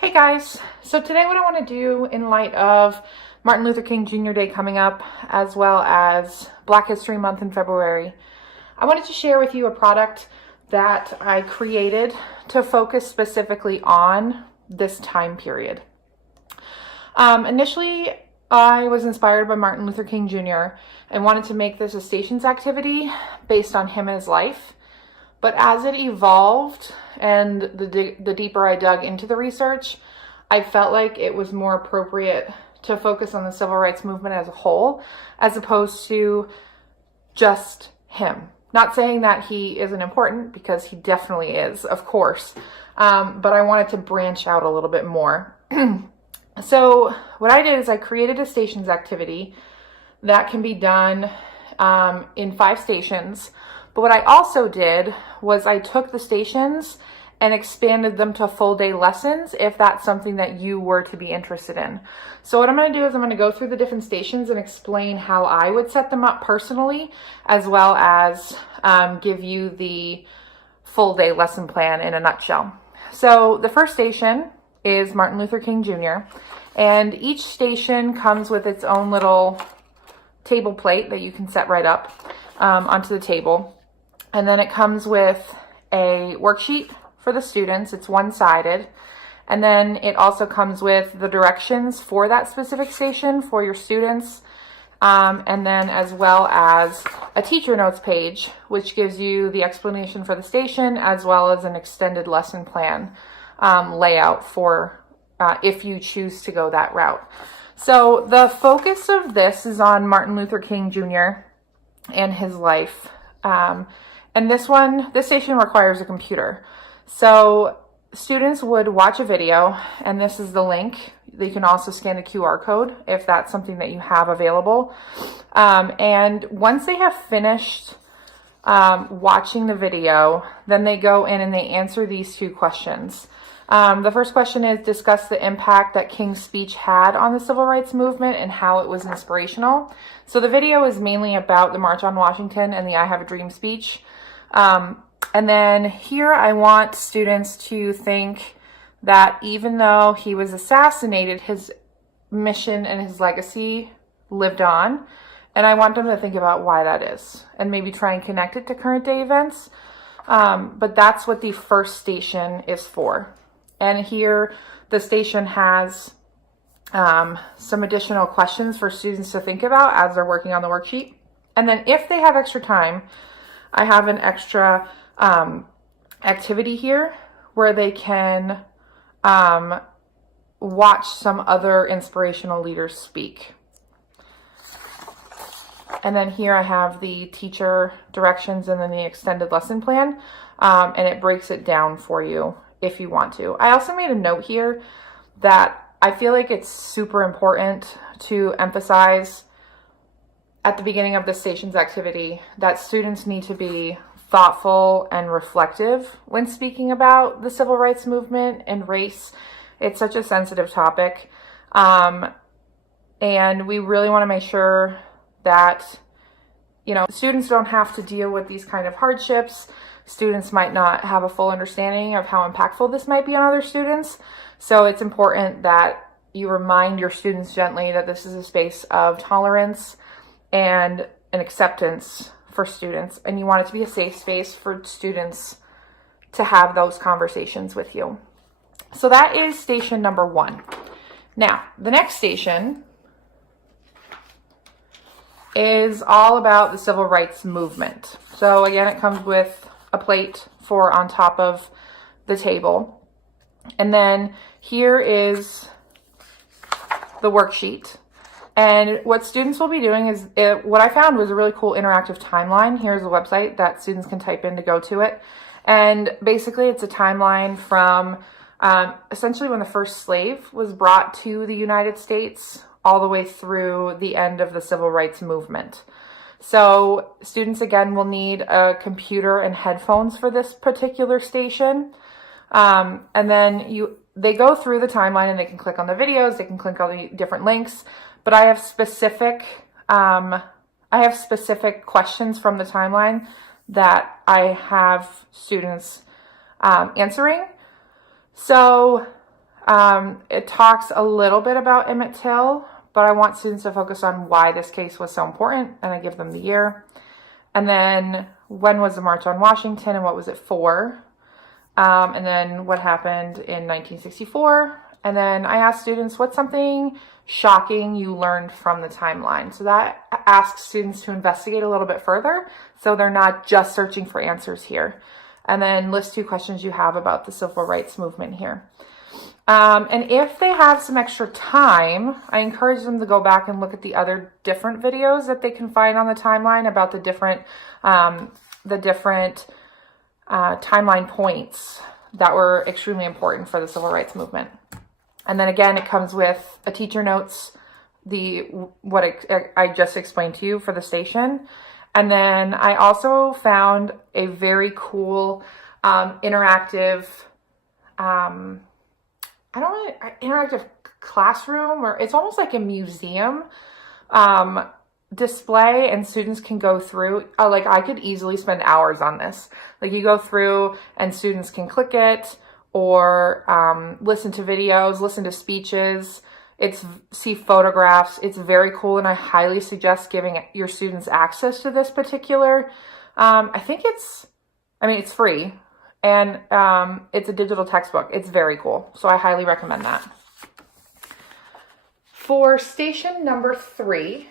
Hey guys, so today what I want to do in light of Martin Luther King Jr. Day coming up, as well as Black History Month in February, I wanted to share with you a product that I created to focus specifically on this time period. Initially, I was inspired by Martin Luther King Jr. and wanted to make this a stations activity based on him and his life. But as it evolved and the deeper I dug into the research, I felt like it was more appropriate to focus on the civil rights movement as a whole, as opposed to just him. Not saying that he isn't important, because he definitely is, of course, but I wanted to branch out a little bit more. So what I did is I created a stations activity that can be done in 5 stations. But what I also did was I took the stations and expanded them to full day lessons if that's something that you were to be interested in. So what I'm going to do is I'm going to go through the different stations and explain how I would set them up personally, as well as give you the full day lesson plan in a nutshell. So the first station is Martin Luther King Jr. And each station comes with its own little table plate that you can set right up onto the table. And then it comes with a worksheet for the students. It's one-sided. And then it also comes with the directions for that specific station for your students. And then as well as a teacher notes page, which gives you the explanation for the station, as well as an extended lesson plan layout for if you choose to go that route. So the focus of this is on Martin Luther King Jr. and his life. And this station requires a computer. So students would watch a video, and this is the link. You can also scan a QR code if that's something that you have available. And once they have finished watching the video, then they go in and they answer these 2 questions. The first question is, discuss the impact that King's speech had on the civil rights movement and how it was inspirational. So the video is mainly about the March on Washington and the I Have a Dream speech. And then here I want students to think that even though he was assassinated, his mission and his legacy lived on. And I want them to think about why that is and maybe try and connect it to current day events. But that's what the first station is for. And here the station has some additional questions for students to think about as they're working on the worksheet. And then if they have extra time, I have an extra activity here where they can watch some other inspirational leaders speak. And then here I have the teacher directions and then the extended lesson plan, and it breaks it down for you if you want to. I also made a note here that I feel like it's super important to emphasize at the beginning of the stations activity that students need to be thoughtful and reflective when speaking about the civil rights movement and race. It's such a sensitive topic. And we really want to make sure that, students don't have to deal with these kind of hardships. Students might not have a full understanding of how impactful this might be on other students. So it's important that you remind your students gently that this is a space of tolerance and an acceptance for students, and you want it to be a safe space for students to have those conversations with you. So that is station number 1. Now, the next station is all about the civil rights movement. So again, it comes with a plate for on top of the table. And then here is the worksheet. And what students will be doing is, what I found was a really cool interactive timeline. Here's a website that students can type in to go to it. And basically it's a timeline from essentially when the first slave was brought to the United States all the way through the end of the civil rights movement. So students, again, will need a computer and headphones for this particular station. And then they go through the timeline and they can click on the videos, they can click on the different links. But I have specific questions from the timeline that I have students answering. So It talks a little bit about Emmett Till, but I want students to focus on why this case was so important, and I give them the year. And then when was the March on Washington and what was it for? And then what happened in 1964. And then I asked students, what's something shocking you learned from the timeline? So that asks students to investigate a little bit further, so they're not just searching for answers here. And then list 2 questions you have about the civil rights movement here. And if they have some extra time, I encourage them to go back and look at the other different videos that they can find on the timeline about the different timeline points that were extremely important for the civil rights movement. And then again, it comes with a teacher notes, what I just explained to you for the station. And then I also found a very cool interactive interactive classroom, or it's almost like a museum display, and students can go through, like I could easily spend hours on this. Like you go through and students can click it or listen to videos, listen to speeches, see photographs. It's very cool, and I highly suggest giving your students access to this particular, it's free. And it's a digital textbook. It's very cool. So I highly recommend that. For station number 3,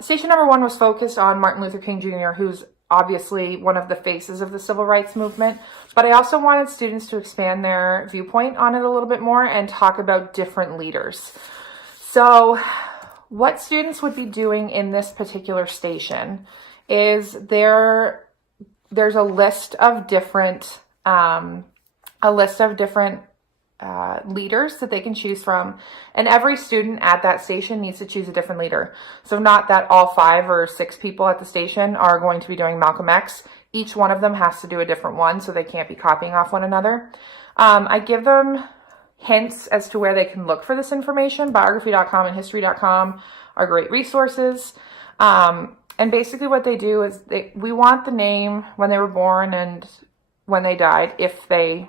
station number 1 was focused on Martin Luther King Jr., who's obviously one of the faces of the civil rights movement. But I also wanted students to expand their viewpoint on it a little bit more and talk about different leaders. So what students would be doing in this particular station is there's a list of different leaders that they can choose from, and every student at that station needs to choose a different leader. So not that all 5 or 6 people at the station are going to be doing Malcolm X. Each one of them has to do a different one, so they can't be copying off one another. I give them hints as to where they can look for this information. Biography.com and history.com are great resources. And basically what they do is we want the name, when they were born and when they died, if they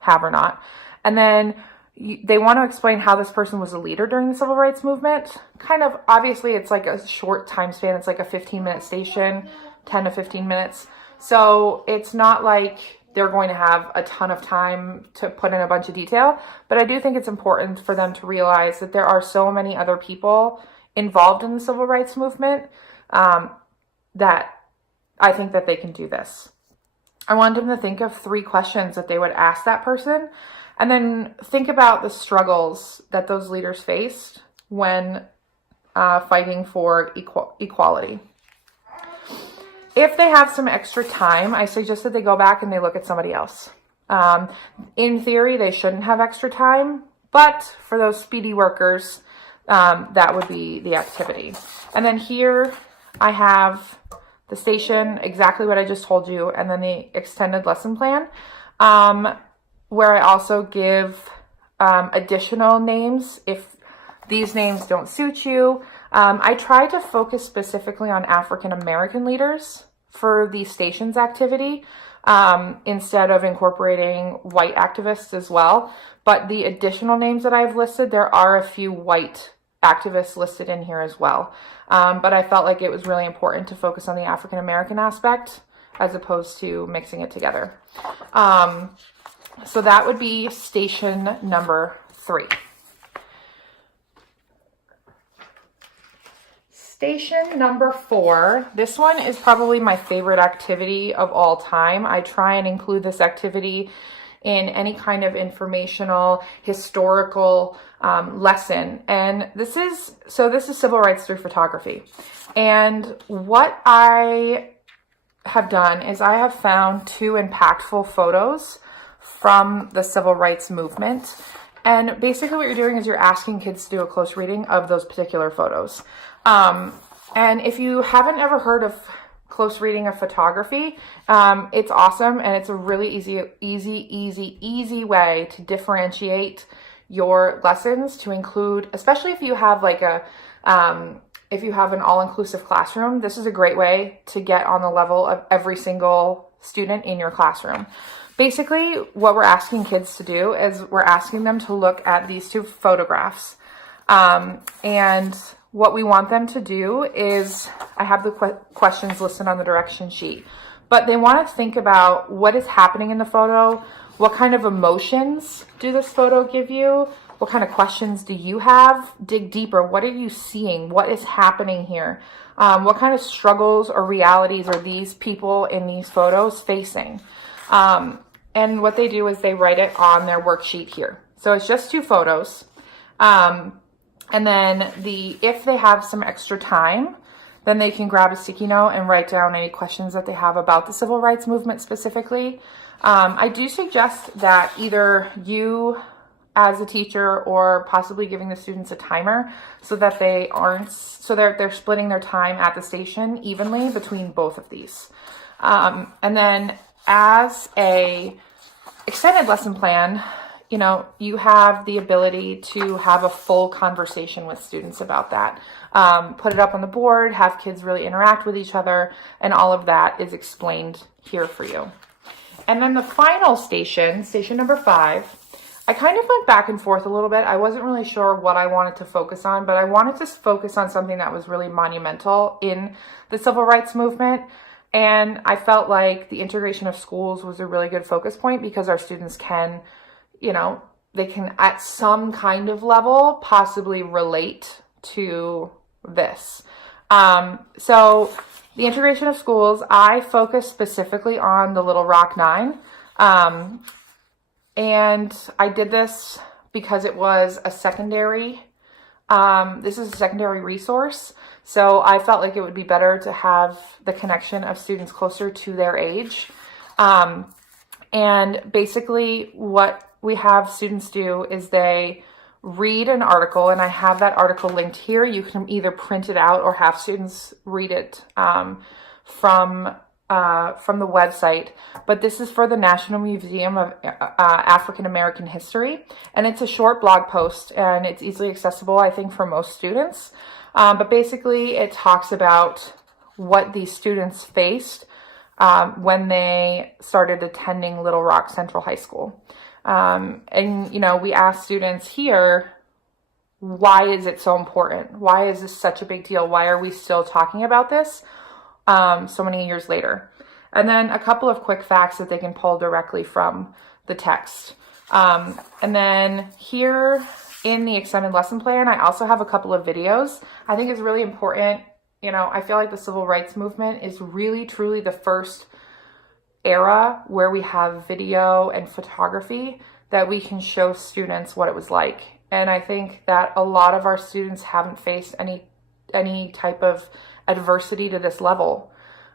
have or not. And then they want to explain how this person was a leader during the civil rights movement. Kind of, obviously, it's like a short time span. It's like a 15-minute station, 10 to 15 minutes. So it's not like they're going to have a ton of time to put in a bunch of detail. But I do think it's important for them to realize that there are so many other people involved in the civil rights movement that I think that they can do this. I wanted them to think of 3 questions that they would ask that person, and then think about the struggles that those leaders faced when fighting for equality. If they have some extra time, I suggest that they go back and they look at somebody else. In theory, they shouldn't have extra time, but for those speedy workers, that would be the activity. And then here I have the station, exactly what I just told you, and then the extended lesson plan, where I also give additional names if these names don't suit you. I try to focus specifically on African American leaders for the station's activity, instead of incorporating white activists as well. But the additional names that I've listed, there are a few white activists listed in here as well. But I felt like it was really important to focus on the African American aspect as opposed to mixing it together. So that would be station number 3. Station number 4, this one is probably my favorite activity of all time. I try and include this activity in any kind of informational, historical lesson. And this is civil rights through photography. And what I have done is I have found 2 impactful photos from the civil rights movement. And basically what you're doing is you're asking kids to do a close reading of those particular photos. And if you haven't ever heard of close reading of photography, it's awesome, and it's a really easy way to differentiate your lessons to include, especially if you have like if you have an all-inclusive classroom. This is a great way to get on the level of every single student in your classroom. Basically, what we're asking kids to do is we're asking them to look at these two photographs. And what we want them to do is, I have the questions listed on the direction sheet, but they want to think about what is happening in the photo. What kind of emotions do this photo give you? What kind of questions do you have? Dig deeper. What are you seeing? What is happening here? What kind of struggles or realities are these people in these photos facing? And what they do is they write it on their worksheet here. So it's just two photos. And then if they have some extra time, then they can grab a sticky note and write down any questions that they have about the civil rights movement specifically. I do suggest that either you as a teacher or possibly giving the students a timer so that they're splitting their time at the station evenly between both of these. And then as a extended lesson plan, you have the ability to have a full conversation with students about that. Put it up on the board, have kids really interact with each other, and all of that is explained here for you. And then the final station number 5, I kind of went back and forth a little bit. I wasn't really sure what I wanted to focus on, but I wanted to focus on something that was really monumental in the civil rights movement. And I felt like the integration of schools was a really good focus point because our students can, they can at some kind of level possibly relate to this. So the integration of schools, I focused specifically on the Little Rock Nine. And I did this because it was a secondary, this is a secondary resource. So I felt like it would be better to have the connection of students closer to their age. And basically what we have students do is they read an article, and I have that article linked here. You can either print it out or have students read it from the website. But this is for the National Museum of African American History, and it's a short blog post, and it's easily accessible, I think, for most students. But basically, it talks about what these students faced when they started attending Little Rock Central High School. And, we ask students here, why is it so important? Why is this such a big deal? Why are we still talking about this so many years later? And then a couple of quick facts that they can pull directly from the text. And then here in the extended lesson plan, I also have a couple of videos. I think it's really important. I feel like the civil rights movement is really, truly the first era where we have video and photography that we can show students what it was like. And I think that a lot of our students haven't faced any type of adversity to this level.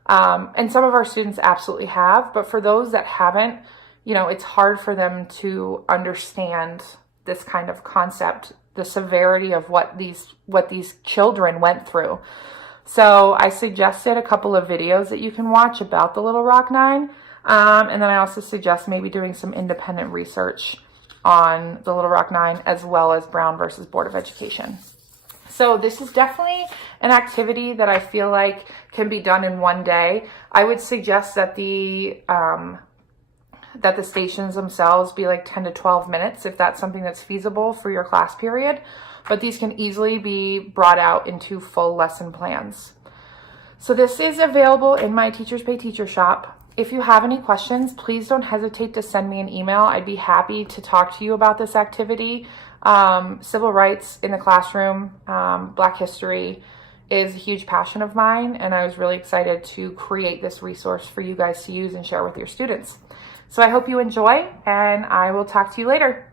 And some of our students absolutely have, but for those that haven't, it's hard for them to understand this kind of concept, the severity of what these children went through. So I suggested a couple of videos that you can watch about the Little Rock Nine. And then I also suggest maybe doing some independent research on the Little Rock Nine as well as Brown versus Board of Education. So this is definitely an activity that I feel like can be done in one day. I would suggest that the stations themselves be like 10 to 12 minutes if that's something that's feasible for your class period. But these can easily be brought out into full lesson plans. So this is available in my Teachers Pay Teacher shop. If you have any questions, please don't hesitate to send me an email. I'd be happy to talk to you about this activity. Civil rights in the classroom, Black history is a huge passion of mine, and I was really excited to create this resource for you guys to use and share with your students. So I hope you enjoy, and I will talk to you later.